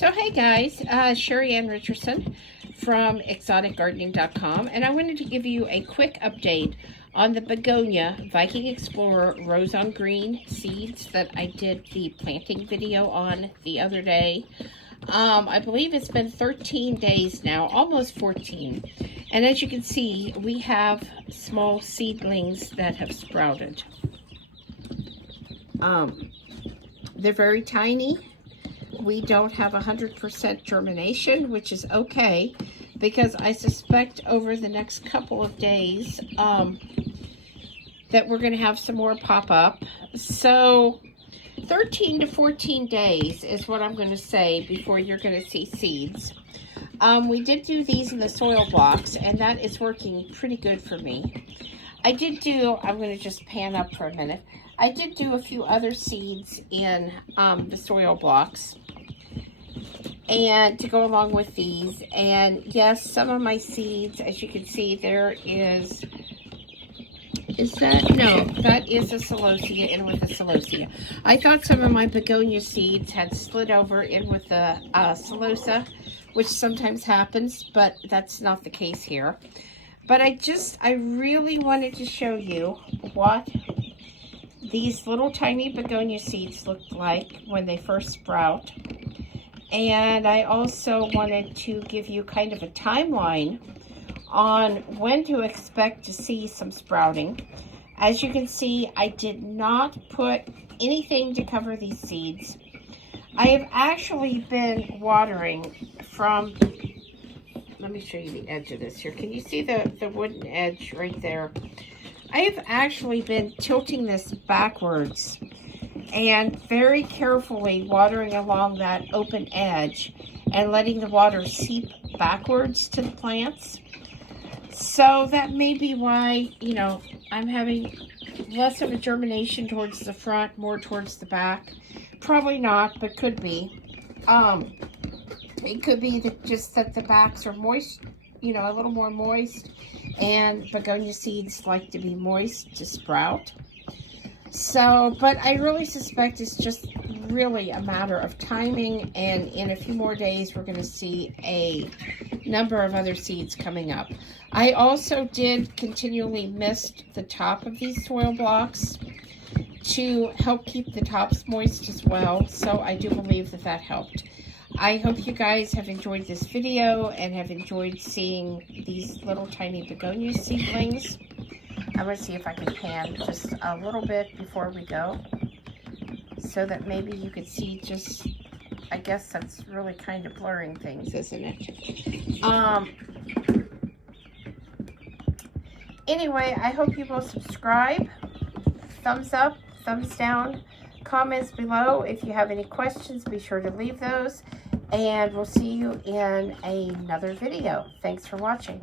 So hey guys, Sheri Ann Richerson from exoticgardening.com, and I wanted to give you a quick update on the Begonia Viking Explorer Rose on Green seeds that I did the planting video on the other day. I believe it's been 13 days now, almost 14. And as you can see, we have small seedlings that have sprouted. They're very tiny. We don't have 100% germination, which is okay, because I suspect over the next couple of days that we're going to have some more pop up. So 13 to 14 days is what I'm going to say before you're going to see seeds. We did do these in the soil blocks, and that is working pretty good for me. I'm going to just pan up for a minute. I did do a few other seeds in the soil blocks and to go along with these. And yes, some of my seeds, as you can see, there is that? No, that is a celosia in with a celosia. I thought some of my begonia seeds had slid over in with the celosia, which sometimes happens, but that's not the case here. But I really wanted to show you what these little tiny begonia seeds look like when they first sprout. And I also wanted to give you kind of a timeline on when to expect to see some sprouting. As you can see, I did not put anything to cover these seeds. I have actually been watering from, let me show you the edge of this here. Can you see the wooden edge right there? I have actually been tilting this backwards and very carefully watering along that open edge and letting the water seep backwards to the plants. So that may be why, I'm having less of a germination towards the front, more towards the back. Probably not, but could be. It could be just that the backs are moist, a little more moist, and begonia seeds like to be moist to sprout. So, but I really suspect it's just really a matter of timing, and in a few more days we're going to see a number of other seeds coming up. I also did continually mist the top of these soil blocks to help keep the tops moist as well, so I do believe that helped. I hope you guys have enjoyed this video and have enjoyed seeing these little tiny begonia seedlings. I'm going to see if I can pan just a little bit before we go, so that maybe you could see just, I guess that's really kind of blurring things, isn't it? Anyway, I hope you will subscribe, thumbs up, thumbs down, comments below. If you have any questions, be sure to leave those, and we'll see you in another video. Thanks for watching.